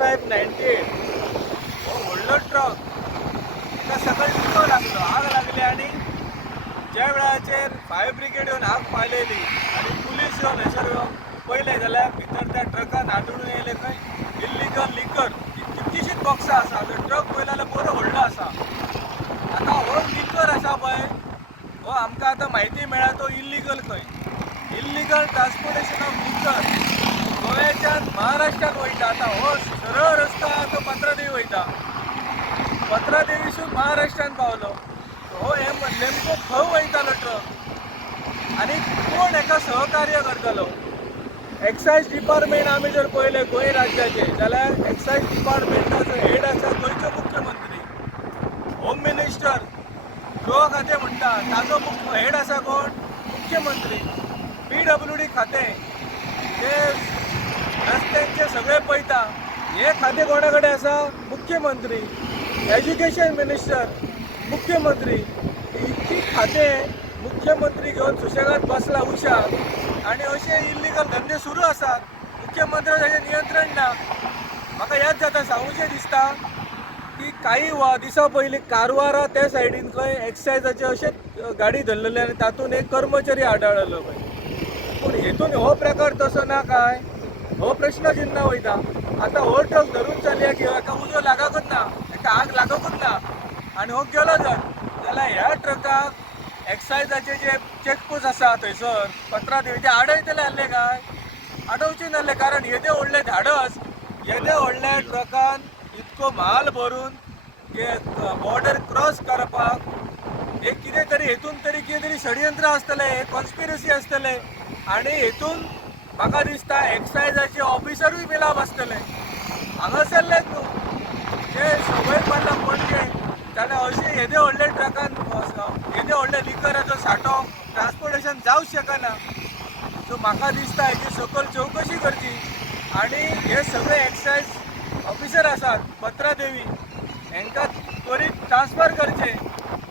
Five ninety eight व्हडलो truck त्या सकाळी विको लागलो. आग लागली आणि ज्या वेळाचेर फायर ब्रिगेड येवन आग पाळलेली आणि पुलीस येवन हयसर पयले जाल्यार भितर त्या ट्रकान आढळून येयले खंय इल्लिगल लिकर कितकीशीच बॉक्सां आसा तो ट्रक पयलो जाल्यार बरो व्हडलो आसा आता हो लिकर आसा पळय हो आमकां आतां म्हायती मेळ्ळा तो इल्लिगल खंय इल्लिगल ट्रान्सपोर्टेशन ऑफ लिकर गोंयाच्यान महाराष्ट्रात वयता आतां हो सरळ रस्तो आहा तो पत्रादेवी वयता पत्रादेवीसून महाराष्ट्रान पावलो हो हे नेमको खंय वयतालो ट्रक. आनी कोण हेका सहकार्य करतलो? एक्सायज डिपार्टमेंट आमी जर पळयलें गोंय राज्याचे जाल्यार एक्सायज डिपार्टमेंटाचो हेड आसा गोंयचो मुख्यमंत्री. होम मिनिस्टर गृह खातें म्हणटा ताचो मुख्य हेड आसा कोण? मुख्यमंत्री. पी डब्ल्यू डी खातें. ते रस्त्यांचे सगळे पळयता हे खातें कोणा कडेन आसा मुख्यमंत्री. एज्युकेशन मिनिस्टर मुख्यमंत्री. इतकी खातें मुख्यमंत्री घेवन सुशेगाद बसला उशा आणि असे इल्लिगल धंदे सुरू आसात मुख्यमंत्र्याचें हाजेर नियंत्रण ना. म्हाका याद जाता सांगूचें दिसता की काही वा दिसा पयलीं कारवारा त्या सायडीन खंय एक्सायजाचे अशें गाडी धरलेले आनी तातूंत एक कर्मचारी आढळलो खंय पूण हेतून हो प्रकार तसो ना काय? हो प्रश्न चिन्ह वयता आतां हो ट्रक धरून चलया की हाका उजो लागकूच ना हाका आग लागकूच ना आनी हो गेलो जर. जाल्यार ह्या ट्रकाक एक्सायजाचे जे चेकपोस्ट आसा थंयसर पत्रां दिवचे आडयतले आसले काय? आडोवचे नासले कारण येदे व्हडले धाडस येदे व्हडल्या ट्रकान इतको म्हाल भरून बॉर्डर क्रॉस करपाक एक कितें तरी हेतून तरी कितें तरी षडयंत्र आसतलें कॉन्स्पिरसी आसतले आनी हेतून म्हाका दिसता एक्सायजाचे ऑफिसरूय मिलाप आसतले हांगासरलेच न्हू जे सवय पडला पणजे जाल्यार अशे येदे व्हडले ट्रकान येदे व्हडले लिकराचो सांठो ट्रान्सपोर्टेशन जावंक शकना सो म्हाका दिसता हेची सकल चवकशी करची आनी हे सगळे एक्सायज ऑफिसर आसात पत्रा देवी हांकां त्वरीत ट्रान्सफर करचे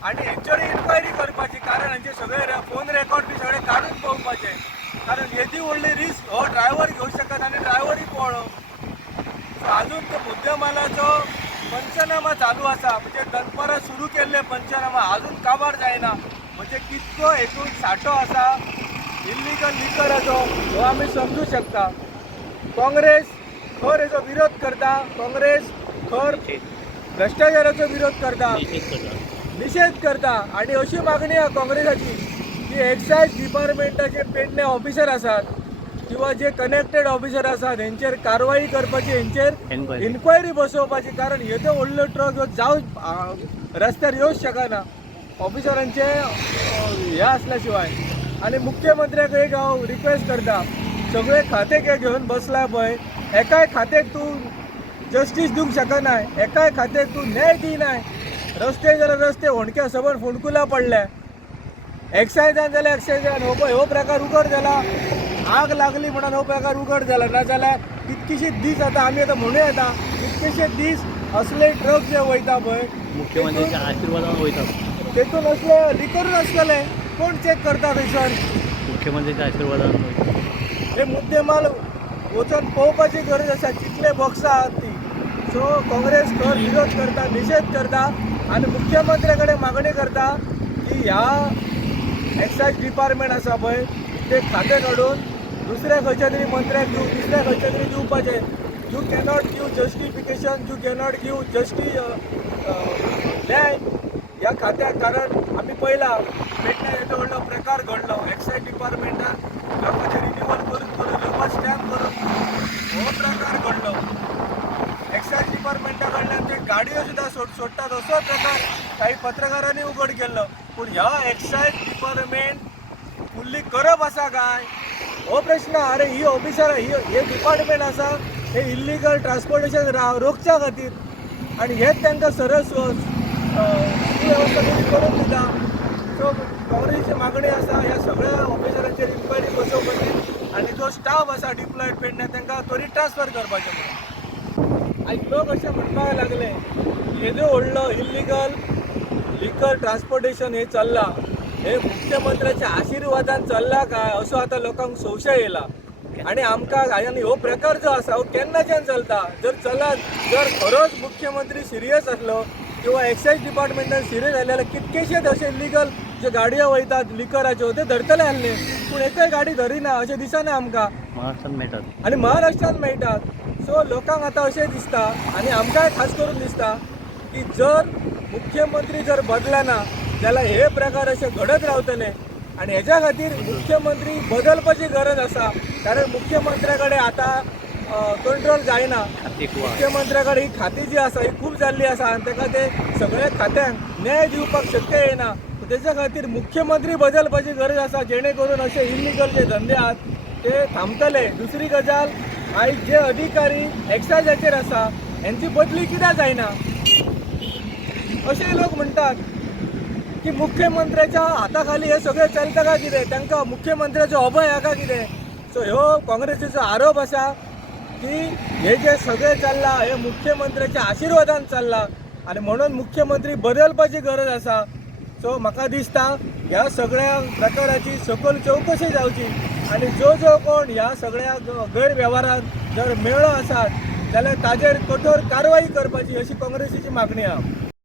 आनी हेंचेर इन्क्वायरी करपाची कारण हांचे सगळे फोन रेकॉर्ड बी सगळे काडून पळोवपाचे कारण येदी व्हडली रिस्क हो ड्रायव्हर घेवंक शकत आनी ड्रायव्हरूय पळो अजून तो मुद्देमालाचो पंचनामा चालू आसा म्हणजे दनपरां सुरू केल्ले पंचनामा अजून काबार जायना म्हणजे कितको हेतून सांठो आसा इल्लिगल लिकराचो हो आमी समजू शकता. काँग्रेस खर हेचो विरोध करता. काँग्रेस खर भ्रष्टाचाराचो विरोध करता. निषेध करता. आणि अशी मागणी आहा काँग्रेसाची. की एक्सायज डिपार्टमेंटाचे पेडणे ऑफिसर आसात किंवा जे कनेक्टेड ऑफिसर आसात हेंचेर कारवाई करपाची हेंचेर. इन्क्वायरी बसोवपाची. कारण येदो व्हडलो ट्रक जावं रस्त्यार येवंच शकना ऑफिसरांचे हे असल्या शिवाय आणि मुख्यमंत्र्याक एक हांव रिक्वेस्ट करता. सगळे खाते जे घेवन बसला पळय एकाय खात्याक तूं जस्टीस दिवंक शकनाय एकाय खात्याक तूं न्याय दिनाय रस्ते जाल्यार रस्ते होणक्या सबळ फोणकुला पडल्या. एक्सायजान जाल्यार एक्सायजान हो पळय हो प्रकार उगड जाला आग लागली म्हणून हो प्रकार उगड जाला नाजाल्यार कितकीशीच दीस आतां आमी आतां म्हणूं येता कितकेशेच दीस असले ट्रक जे वयता पळय मुख्यमंत्र्यांच्या आशीर्वादान वयता तेतून असले लिकरूच आसतले कोण चेक करता थंयसर मुख्यमंत्र्यांच्या आशीर्वादान हे मुद्देमाल वचून पळोवपाची गरज आसा कितले बॉक्सां आहात ती. सो काँग्रेस खर विरोध करता निषेध करता आनी मुख्यमंत्र्या कडेन मागणी करता की ह्या एक्सायज डिपार्टमेंट आसा पळय ते खातें काडून दुसऱ्या खंयच्या तरी मंत्र्याक दिवं दुसऱ्या खंयच्या तरी दिवपाचें you cannot give justification you cannot give जस्टी न्याय ह्या खात्याक कारण आमी पळयला पेडण्या येदो व्हडलो प्रकार घडलो. एक्सायज डिपार्टमेंटान लोकांचे रिन्युवल करून करून लोकां स्टॅम्प करून हो प्रकार घडलो. एक्सायज डिपार्टमेंटा कडल्यान ते गाडयो सुद्दां सोड सोडटात असो प्रकार काही पत्रकारांनी उघड केल्लो पूण ह्या एक्सायज डिपार्टमेंट फुल्ली करप आसा काय हो प्रश्न. अरे ही ऑफिसर ही हे डिपार्टमेंट आसा हे इल्लिगल ट्रान्सपोर्टेशन राव रोखच्या खातीर आनी हेच तांकां सरळ सु- सुवेवस्था करून दिता सो काँग्रेसची मागणी आसा ह्या सगळ्या ऑफिसरांचेर इन्क्वायरी बसोवपाची आनी जो स्टाफ आसा डिप्लॉयड पेडण्या तांकां त्वरीत ट्रान्सफर करपाचें म्हणून. आयज लोक अशें म्हणपाक लागले येदो व्हडलो इल्लिगल लिकर ट्रान्सपोर्टेशन हे चल्लां. हे मुख्यमंत्र्याच्या आशिर्वादान चल्ला काय असो आतां लोकांक संशय येयला. आणि आमकां आनी हो प्रकार जो आसा हो केन्नाच्यान चलता? जर चलत जर खरोच मुख्यमंत्री सिरियस असलो किंवा एक्सायज डिपार्टमेंटान सिरियस आसलेले कितकेशेच असे इलिगल जे गाडयो वयतात लिकराच्यो ते धरतले आसले पूण एकय गाडी धरिना अशें दिसना आमकां. महाराष्ट्रात मेळटात आणि महाराष्ट्रात मेळटात सो लोकांक आता अशें दिसता आणि आमकांय खास करून दिसता की जर मुख्यमंत्री जर बदलना जाल्यार हे प्रकार असे घडत रावतले आणि हेच्या खातीर मुख्यमंत्री बदलपाची गरज आसा कारण मुख्यमंत्र्या कडेन आतां कंट्रोल जायना खातीक वा मुख्यमंत्र्याकडे ही खाती जी आसा ही खूप जाल्ली आसा आणि ताका ते सगळ्या खात्यांक न्याय दिवपाक शक्य येना त्याच्या खातीर मुख्यमंत्री बदलपाची गरज आसा जेणे करून असे इलिगल जे धंदे आहात ते थांबतले. दुसरी गजाल आयज जे अधिकारी एक्सायजाचेर आसा यांची बदली कित्याक जायना असे लोक म्हणटात की मुख्यमंत्र्याच्या हाताखाली हे सगळें चलता काय कितें तांकां मुख्यमंत्र्याचो अभय हा कितें सो ह्यो काँग्रेसीचो आरोप आसा की हे जे सगळें चल्लां हे मुख्यमंत्र्याच्या आशिर्वादान चल्लां आनी म्हणून मुख्यमंत्री बदलपाची गरज आसा सो म्हाका दिसता ह्या सगळ्या प्रकाराची सकल चवकशी जावची आनी जो जो कोण ह्या सगळ्या ग- गैरव्यवहारात जर मेळ्ळो आसात जाल्यार ताजेर कठोर कारवाई करपाची अशी काँग्रेसीची मागणी आहा.